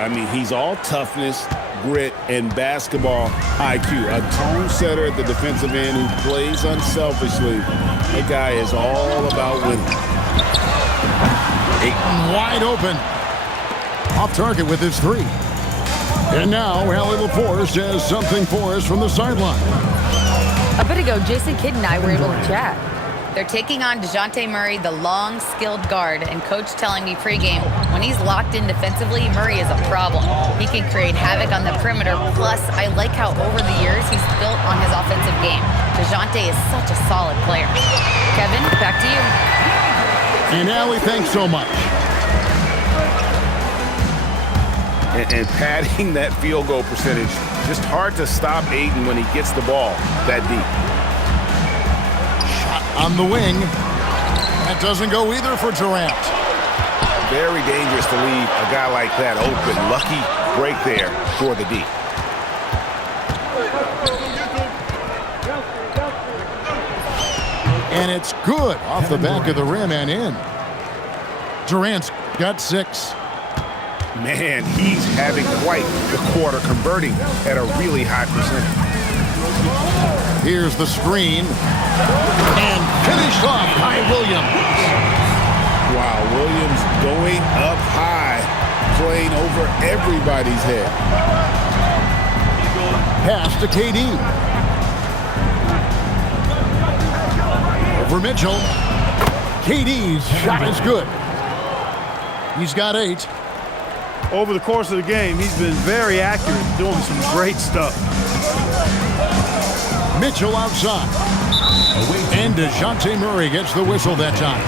I mean, he's all toughness, grit, and basketball IQ. A tone setter at the defensive end who plays unselfishly. That guy is all about winning. Ayton wide open. Off target with his three. And now Allie LaForce has something for us from the sideline. A bit ago, Jason Kidd and I were able to chat. They're taking on DeJounte Murray, the long, skilled guard, and coach telling me pregame, when he's locked in defensively, Murray is a problem. He can create havoc on the perimeter. Plus, I like how over the years he's built on his offensive game. DeJounte is such a solid player. Kevin, back to you. And Allie, thanks so much. And padding that field goal percentage, just hard to stop Ayton when he gets the ball that deep. On the wing. That doesn't go either for Durant. Very dangerous to leave a guy like that open. Lucky break there for the D. And it's good off the back of the rim and in. Durant's got 6. Man, he's having quite the quarter, converting at a really high percentage. Here's the screen. And finished off by Williams. Wow, Williams going up high, playing over everybody's head. Pass to KD. Over Mitchell. KD's shot is good. He's got 8. Over the course of the game, he's been very accurate, doing some great stuff. Mitchell outside. And DeJounte Murray gets the whistle that time.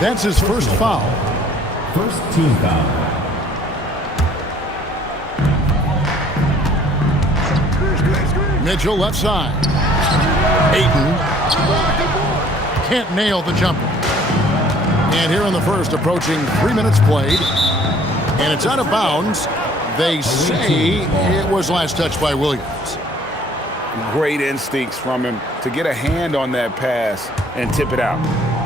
That's his first foul. First team foul. Mitchell left side. Ayton can't nail the jumper. And here in the first, approaching 3 minutes played. And it's out of bounds. They say it was last touched by Williams. Great instincts from him to get a hand on that pass and tip it out.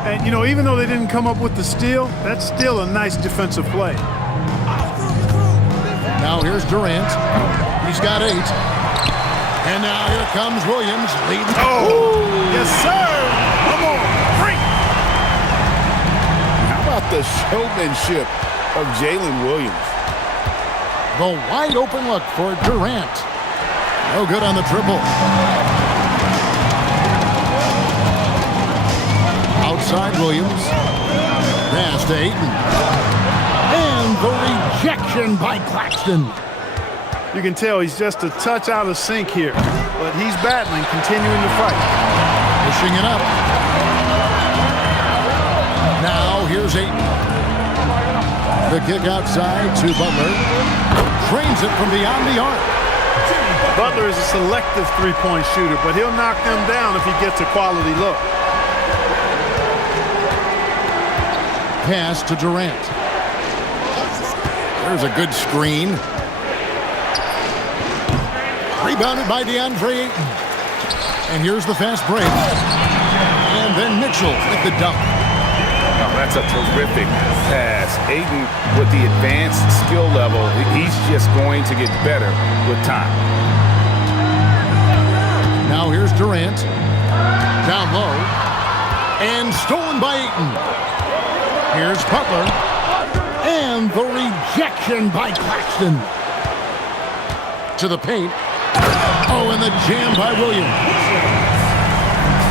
And, you know, even though they didn't come up with the steal, that's still a nice defensive play. Now here's Durant. He's got 8. And now here comes Williams leading. Oh, yes, sir. Come on, break. How about the showmanship of Jalen Williams? The wide open look for Durant. No good on the triple. Outside Williams. Pass to Ayton. And the rejection by Claxton. You can tell he's just a touch out of sync here, but he's battling, continuing to fight. Pushing it up. Now here's Ayton. The kick outside to Butler. Trains it from beyond the arc. Butler is a selective three-point shooter, but he'll knock them down if he gets a quality look. Pass to Durant. There's a good screen. Rebounded by DeAndre Ayton. And here's the fast break. And then Mitchell with the dunk. Now that's a terrific pass. Ayton, with the advanced skill level, he's just going to get better with time. Now here's Durant. Down low. And stolen by Ayton. Here's Butler. And the rejection by Claxton. To the paint. Oh, and the jam by Williams.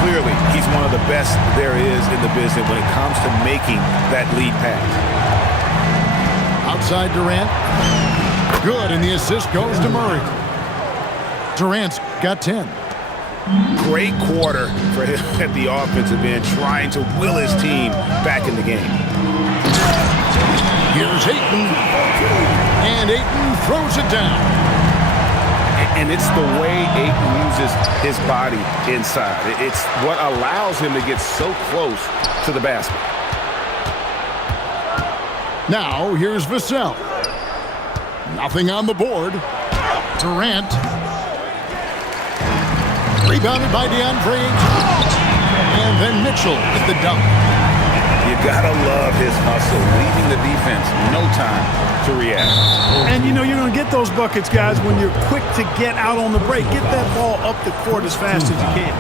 Clearly, he's one of the best there is in the business when it comes to making that lead pass. Outside Durant. Good, and the assist goes to Murray. Durant's got 10. Great quarter for him at the offensive end, trying to will his team back in the game. Here's Ayton. And Ayton throws it down. And it's the way Ayton uses his body inside. It's what allows him to get so close to the basket. Now here's Vassell. Nothing on the board. Durant. Rebounded by DeAndre Ayton. And then Mitchell with the dunk. You gotta love his hustle, leaving the defense no time to react. And you know you're going to get those buckets, guys, when you're quick to get out on the break. Get that ball up the court as fast as you can.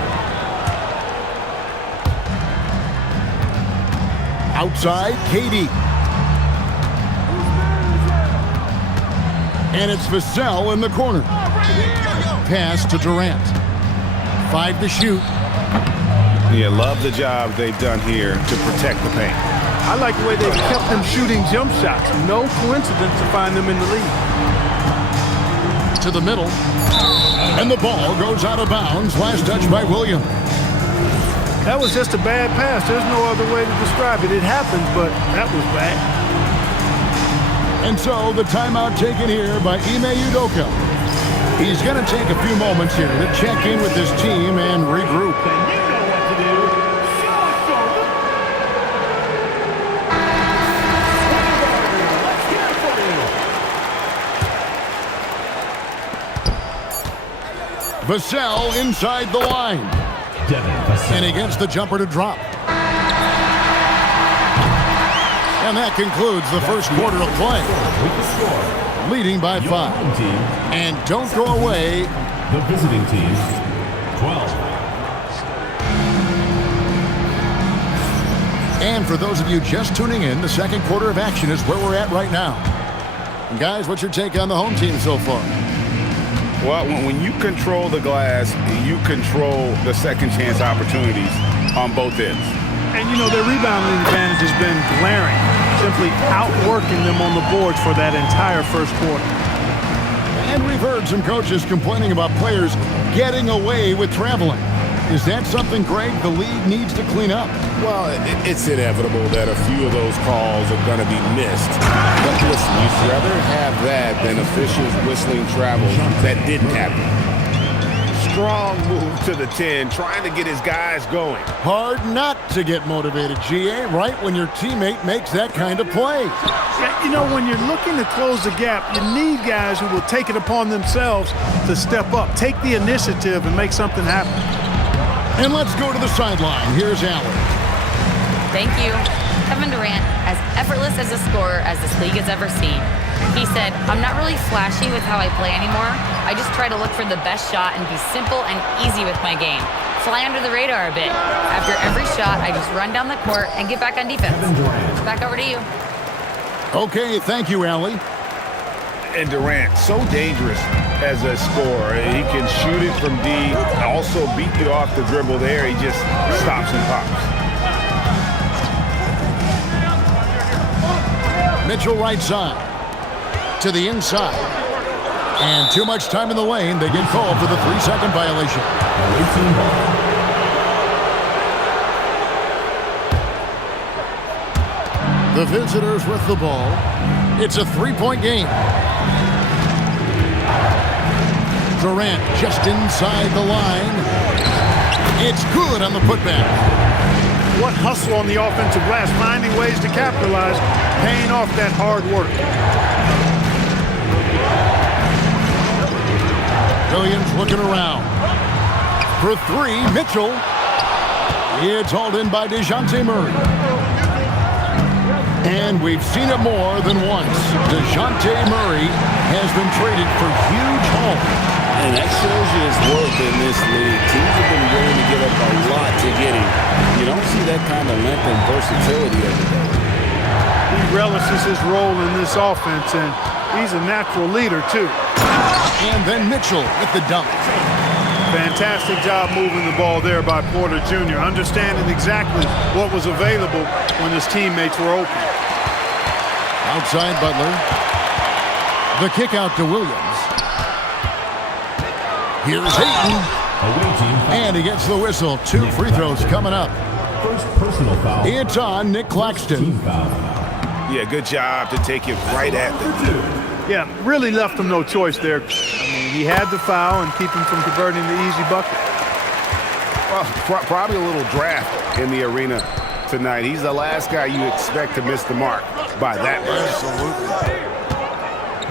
Outside, KD. And it's Vassell in the corner. Pass to Durant. 5 to shoot. Yeah, love the job they've done here to protect the paint. I like the way they've kept them shooting jump shots. No coincidence to find them in the lead. To the middle. And the ball goes out of bounds. Last touch by Williams. That was just a bad pass. There's no other way to describe it. It happens, but that was bad. And so the timeout taken here by Ime Udoka. He's going to take a few moments here to check in with his team and regroup. Vassell inside the line. And he gets the jumper to drop. And that concludes the first quarter of play. Leading by 5. And don't go away. The visiting team, 12. And for those of you just tuning in, the second quarter of action is where we're at right now. And guys, what's your take on the home team so far? Well, when you control the glass, you control the second chance opportunities on both ends. And, you know, their rebounding advantage has been glaring, simply outworking them on the boards for that entire first quarter. And we've heard some coaches complaining about players getting away with traveling. Is that something, Greg, the league needs to clean up? Well, it's inevitable that a few of those calls are going to be missed. But listen, you'd rather have that than officials whistling travel that didn't happen. Strong move to the 10, trying to get his guys going. Hard not to get motivated, GA, right when your teammate makes that kind of play. Yeah, you know, when you're looking to close the gap, you need guys who will take it upon themselves to step up, take the initiative, and make something happen. And let's go to the sideline. Here's Allen. Thank you. Kevin Durant, as effortless as a scorer as this league has ever seen. He said, "I'm not really flashy with how I play anymore. I just try to look for the best shot and be simple and easy with my game. Fly under the radar a bit. After every shot, I just run down the court and get back on defense." Back over to you. Okay, thank you, Allie. And Durant, so dangerous as a scorer. He can shoot it from D, also beat you off the dribble there. He just stops and pops. Mitchell right side. To the inside. And too much time in the lane. They get called for the 3-second violation. The visitors with the ball. It's a 3-point game. Durant just inside the line. It's good on the putback. What hustle on the offensive glass, finding ways to capitalize, paying off that hard work. Williams looking around. For 3, Mitchell. It's hauled in by DeJounte Murray. And we've seen it more than once. DeJounte Murray has been traded for huge haul. And that shows you his worth in this league. Teams have been willing to give up a lot to get him. You don't see that kind of length and versatility every day. He relishes his role in this offense, and he's a natural leader, too. And then Mitchell with the dunk. Fantastic job moving the ball there by Porter Jr., understanding exactly what was available when his teammates were open. Outside Butler. The kick out to Williams. Here's Hayton. And he gets the whistle. 2 free throws coming up. First personal foul. It's on Nick Claxton. Yeah, good job to take it right at them. Yeah, really left him no choice there. I mean, he had the foul and keep him from converting the easy bucket. Well, probably a little draft in the arena tonight. He's the last guy you expect to miss the mark by that much. Absolutely.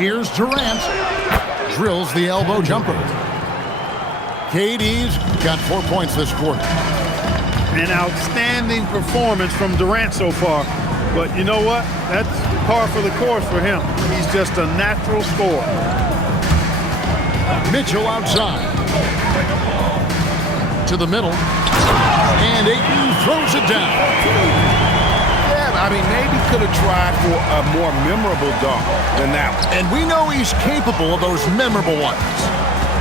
Here's Durant. Drills the elbow jumper. KD's got 4 points this quarter. An outstanding performance from Durant so far. But you know what? That's par for the course for him. He's just a natural scorer. Mitchell outside. To the middle. And Ayton throws it down. Yeah, I mean, maybe could have tried for a more memorable dunk than that one. And we know he's capable of those memorable ones.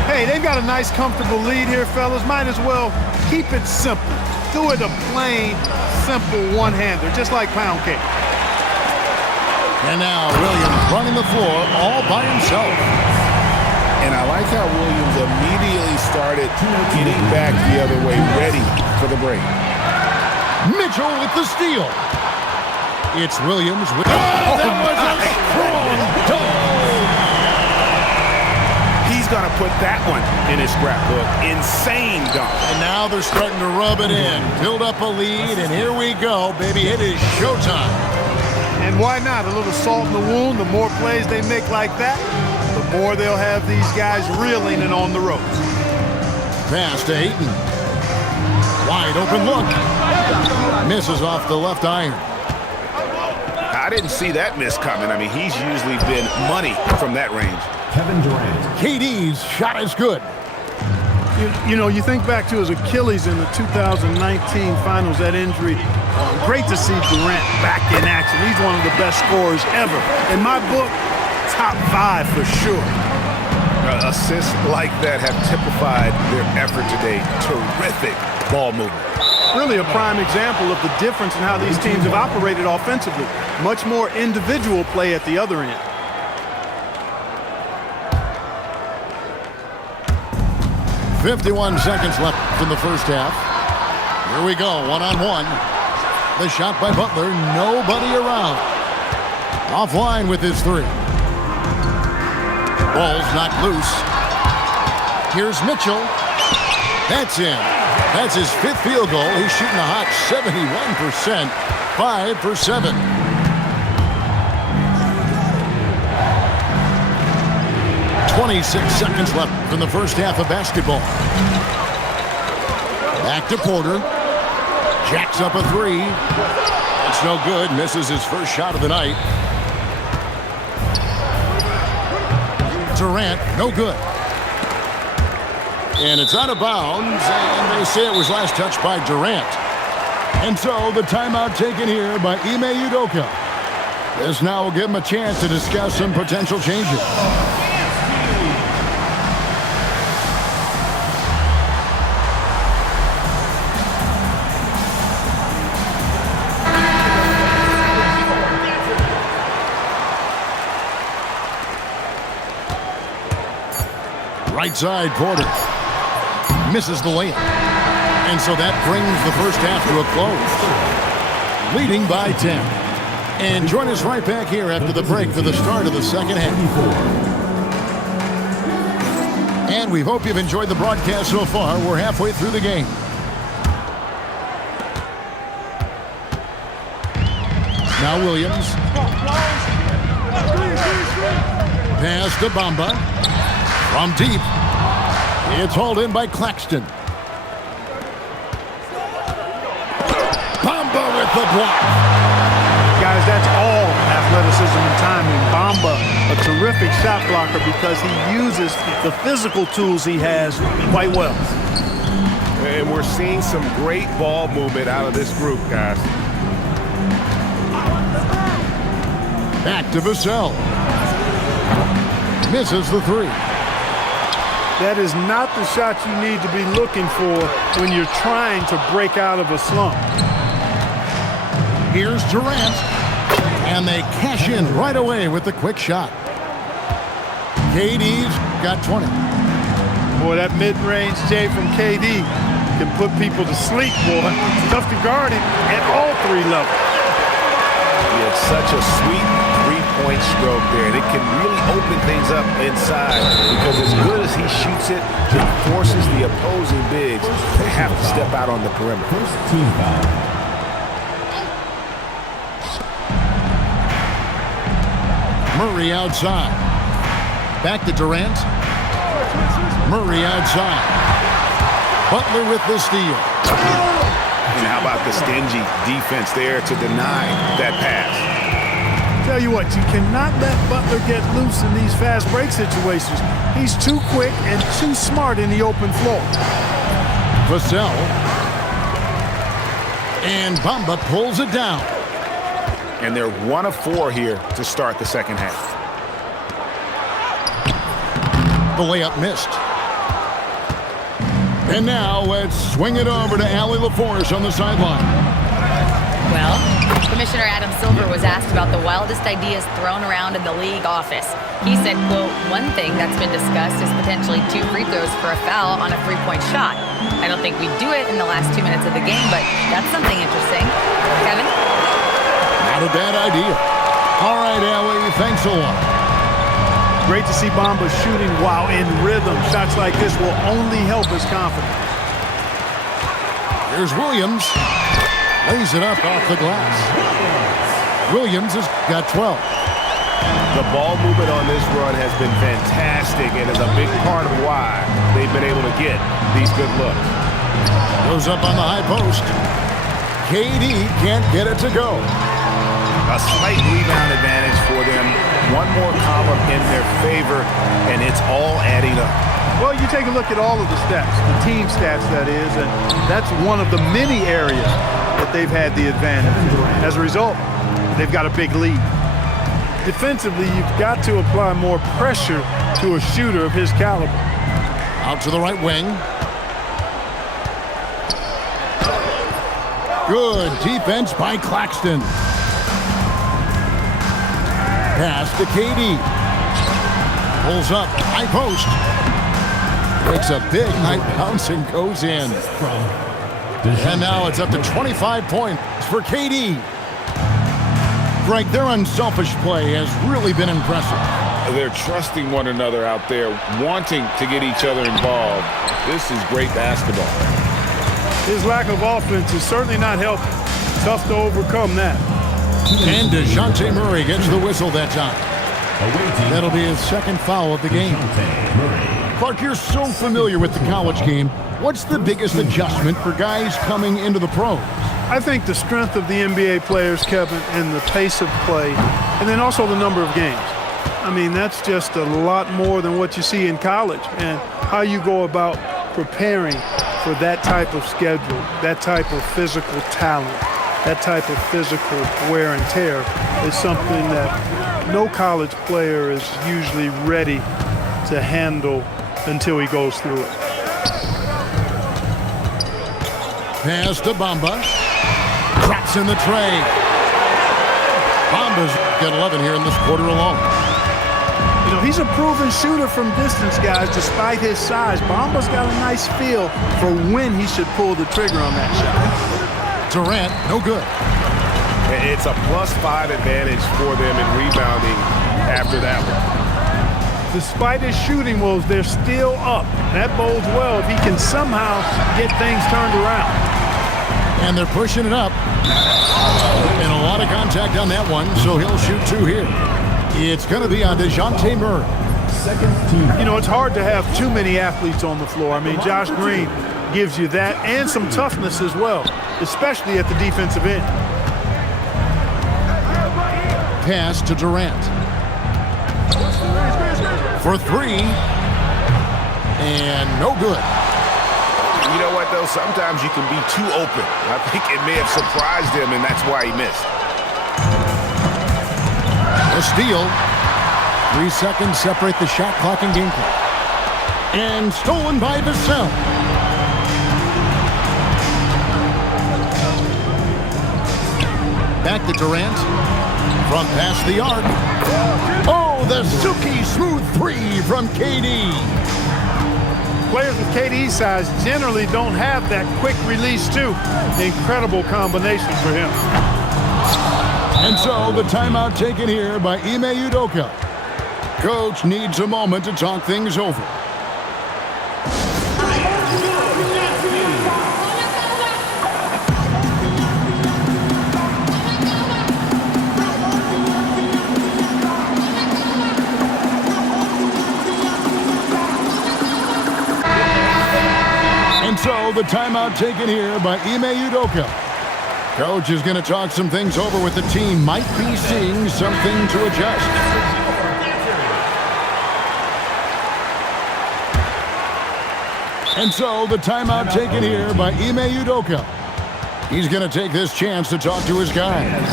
Hey, they've got a nice, comfortable lead here, fellas. Might as well keep it simple. Do it a plain, simple one-hander, just like pound cake. And now Williams running the floor all by himself. And I like how Williams immediately started getting back the other way, ready for the break. Mitchell with the steal. It's Williams with... Oh, that was a strong dunk. He's going to put that one in his scrapbook. Insane dunk. And now they're starting to rub it in. Build up a lead, and here we go, baby. It is showtime. And why not? A little salt in the wound. The more plays they make like that, the more they'll have these guys reeling and on the ropes. Pass to Ayton. Wide open look. Misses off the left iron. I didn't see that miss coming. I mean, he's usually been money from that range. Kevin Durant. KD's shot is good. You know, you think back to his Achilles in the 2019 finals, that injury. Great to see Durant back in action. He's one of the best scorers ever. In my book, top 5 for sure. Assists like that have typified their effort today. Terrific ball movement. Really a prime example of the difference in how these teams have operated offensively. Much more individual play at the other end. .51 seconds left in the first half. Here we go, one-on-one. The shot by Butler, nobody around. Offline with his three. Ball's knocked loose. Here's Mitchell. That's in. That's his 5th field goal. He's shooting a hot 71%, 5 for 7. .26 seconds left in the first half of basketball. Back to Porter. Jacks up a three. That's no good. Misses his first shot of the night. Durant, no good. And it's out of bounds, and they say it was last touched by Durant. And so the timeout taken here by Ime Udoka. This now will give him a chance to discuss some potential changes. Right side, Porter. Misses the layup. And so that brings the first half to a close. Leading by 10. And join us right back here after the break for the start of the second half. And we hope you've enjoyed the broadcast so far. We're halfway through the game. Now Williams. Pass to Bamba. From deep. It's hauled in by Claxton. Bamba with the block. Guys, that's all athleticism and timing. Bamba, a terrific shot blocker because he uses the physical tools he has quite well. And we're seeing some great ball movement out of this group, guys. Back to Vassell. Misses the three. That is not the shot you need to be looking for when you're trying to break out of a slump. Here's Durant. And they cash in right away with the quick shot. KD's got 20. Boy, that mid-range J from KD can put people to sleep, boy. It's tough to guard it at all 3 levels. He had such a sweet three-point stroke there, and it can really open things up inside because as good as he shoots it, it forces the opposing bigs to have to step out on the perimeter. First team foul. Murray outside. Back to Durant. Murray outside. Butler with the steal. And how about the stingy defense there to deny that pass? Tell you what, you cannot let Butler get loose in these fast break situations. He's too quick and too smart in the open floor. Vassell. And Bamba pulls it down. And they're 1 of 4 here to start the second half. The layup missed. And now let's swing it over to Allie LaForce on the sideline. Well, Commissioner Adam Silver was asked about the wildest ideas thrown around in the league office. He said, quote, one thing that's been discussed is potentially 2 free throws for a foul on a 3-point shot. I don't think we'd do it in the last 2 minutes of the game, but that's something interesting. Kevin? Not a bad idea. All right, Allie, thanks a lot. Great to see Bamba shooting while in rhythm. Shots like this will only help his confidence. Here's Williams. Lays it up off the glass. Williams has got 12. The ball movement on this run has been fantastic and is a big part of why they've been able to get these good looks. Goes up on the high post. KD can't get it to go. A slight rebound advantage for them. One more column in their favor, and it's all adding up. Well, you take a look at all of the stats, the team stats, that is, and that's one of the many areas that they've had the advantage. As a result, they've got a big lead. Defensively, you've got to apply more pressure to a shooter of his caliber. Out to the right wing. Good defense by Claxton. Pass to KD. Pulls up, high post. Makes a big night bounce and goes in. And now it's up to 25 points for KD. Greg, their unselfish play has really been impressive. They're trusting one another out there, wanting to get each other involved. This is great basketball. His lack of offense is certainly not helping. Tough to overcome that. And DeJounte Murray gets the whistle that time. That'll be his second foul of the game. Clark, you're so familiar with the college game. What's the biggest adjustment for guys coming into the pros? I think the strength of the NBA players, Kevin, and the pace of play, and then also the number of games. I mean, that's just a lot more than what you see in college, and how you go about preparing for that type of schedule, that type of physical talent, that type of physical wear and tear is something that no college player is usually ready to handle until he goes through it. Pass to Bamba. Drops in the tray. Bamba's got 11 here in this quarter alone. You know, he's a proven shooter from distance, guys, despite his size. Bamba's got a nice feel for when he should pull the trigger on that shot. Durant, no good. It's a +5 advantage for them in rebounding after that one. Despite his shooting woes, they're still up. That bodes well if he can somehow get things turned around. And they're pushing it up. And a lot of contact on that one, so he'll shoot 2 here. It's going to be on DeJounte Murray. You know, it's hard to have too many athletes on the floor. I mean, Josh Green gives you that and some toughness as well, especially at the defensive end. Pass to Durant. For 3. And no good. You know what, though? Sometimes you can be too open. I think it may have surprised him, and that's why he missed. A steal. 3 seconds separate the shot clock and game clock. And stolen by Vassell. Back to Durant. From past the arc. Oh, the silky smooth 3 from KD. Players with KD's size generally don't have that quick release, too. Incredible combination for him. And so the timeout taken here by Ime Udoka. Coach needs a moment to talk things over. So the timeout taken here by Ime Udoka. Coach is going to talk some things over with the team. Might be seeing something to adjust. And so the timeout taken here by Ime Udoka. He's going to take this chance to talk to his guys.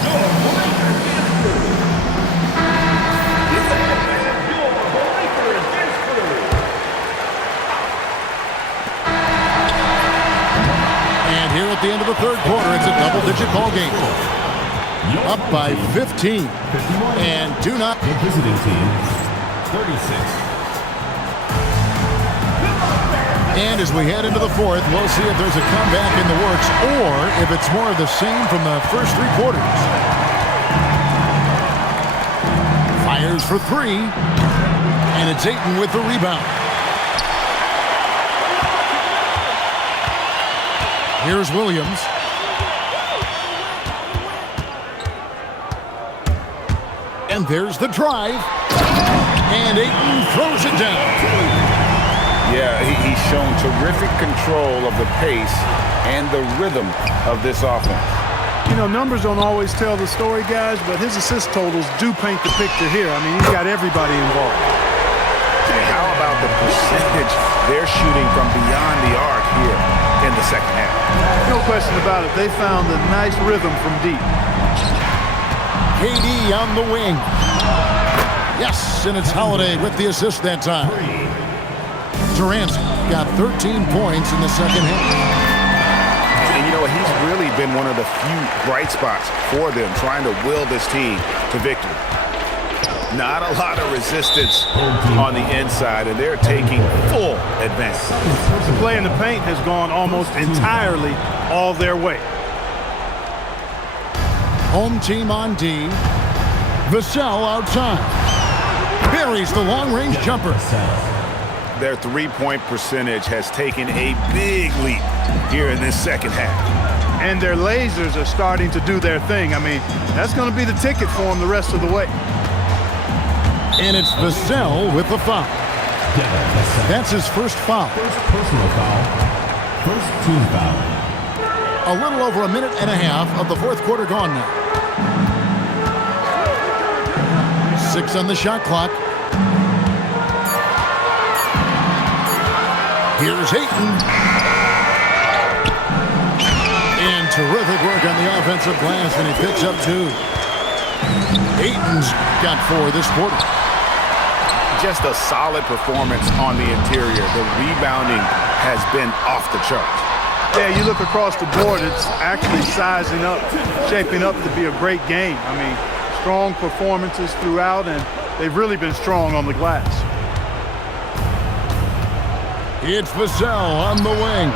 Here at the end of the third quarter, it's a double-digit ball game. Up by 15. And do not... The visiting team, 36. And as we head into the fourth, we'll see if there's a comeback in the works or if it's more of the same from the first three quarters. Fires for three. And it's Ayton with the rebound. Here's Williams. And there's the drive. And Ayton throws it down. Yeah, he's shown terrific control of the pace and the rhythm of this offense. You know, numbers don't always tell the story, guys, but his assist totals do paint the picture here. I mean, he's got everybody involved. And how about the percentage they're shooting from beyond the arc here in the second half? No question about it. They found a nice rhythm from deep. KD on the wing. Yes, and it's Holiday with the assist that time. Durant got 13 points in the second half. And you know, he's really been one of the few bright spots for them, trying to will this team to victory. Not a lot of resistance on the inside, and they're taking full advantage. The play in the paint has gone almost entirely all their way. Home team on D. Vassell outside. Buries the long-range jumper. Their three-point percentage has taken a big leap here in this second half. And their lasers are starting to do their thing. I mean, that's going to be the ticket for them the rest of the way. And it's Vassell with the foul. That's his first foul. First personal foul. First team foul. A little over a minute and a half of the fourth quarter gone now. 6 on the shot clock. Here's Ayton. And terrific work on the offensive glass, and he picks up 2. Ayton's got 4 this quarter. Just a solid performance on the interior. The rebounding has been off the charts. Yeah, you look across the board, it's actually sizing up, shaping up to be a great game. I mean, strong performances throughout, and they've really been strong on the glass. It's Vassell on the wing.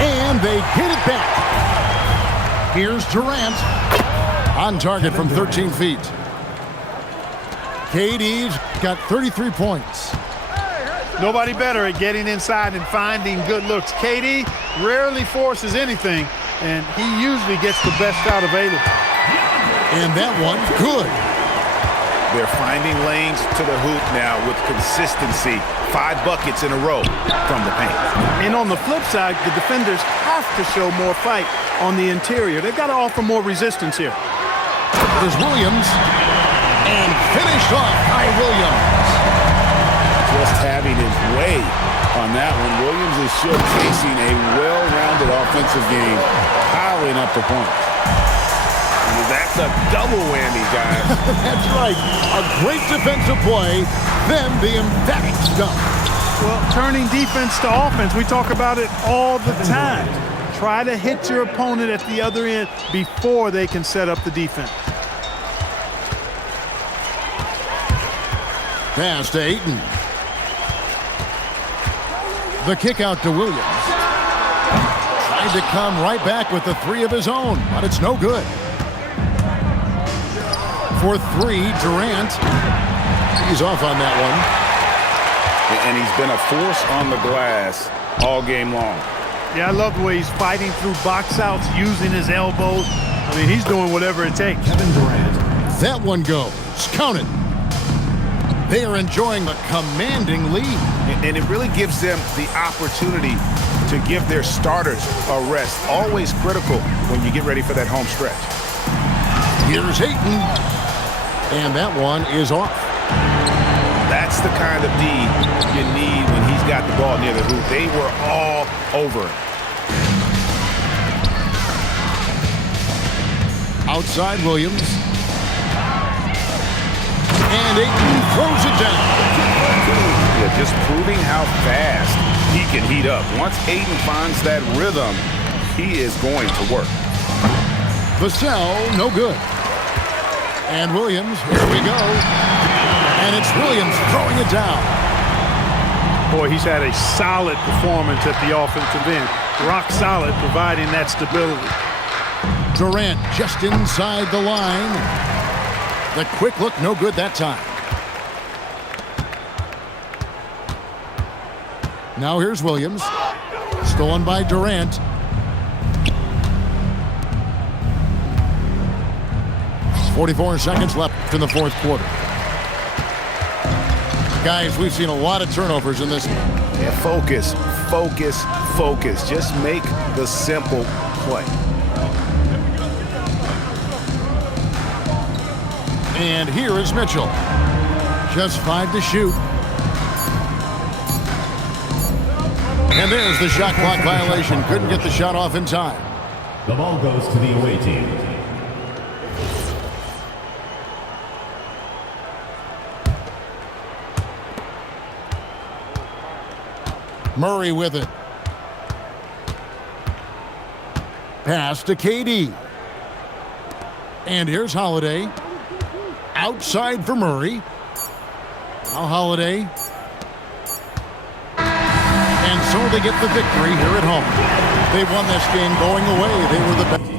And they get it back. Here's Durant. On target from 13 feet. KD's got 33 points. Nobody better at getting inside and finding good looks. KD rarely forces anything, and he usually gets the best shot available. And that one, good. They're finding lanes to the hoop now with consistency. 5 buckets in a row from the paint. And on the flip side, the defenders have to show more fight on the interior. They've got to offer more resistance here. There's Williams. And finished off by Williams. Just having his way on that one. Williams is showcasing a well-rounded offensive game, piling up the points. That's a double whammy, guys. That's right. A great defensive play, then the emphatic dunk. Well, turning defense to offense, we talk about it all the time. Try to hit your opponent at the other end before they can set up the defense. Pass to Ayton. The kick out to Williams. Tried to come right back with the 3 of his own, but it's no good. For 3, Durant. He's off on that one. And he's been a force on the glass all game long. Yeah, I love the way he's fighting through box outs, using his elbows. I mean, he's doing whatever it takes. Kevin Durant. That one goes. Count it. They are enjoying a commanding lead. And it really gives them the opportunity to give their starters a rest. Always critical when you get ready for that home stretch. Here's Ayton. And that one is off. That's the kind of D you need when he's got the ball near the hoop. They were all over it. Outside Williams. And Ayton throws it down. Yeah, just proving how fast he can heat up. Once Ayton finds that rhythm, he is going to work. Vassell, no good. And Williams, here we go. And it's Williams throwing it down. Boy, he's had a solid performance at the offensive end. Rock solid, providing that stability. Durant just inside the line. The quick look, no good that time. Now here's Williams. Stolen by Durant. There's 44 seconds left in the fourth quarter. Guys, we've seen a lot of turnovers in this. Yeah, focus, focus, focus. Just make the simple play. And here is Mitchell. Just 5 to shoot. And there's the shot clock violation. Couldn't get the shot off in time. The ball goes to the away team. Murray with it. Pass to KD. And here's Holiday. Outside for Murray. Now Holiday. And so they get the victory here at home. They won this game going away. They were the best.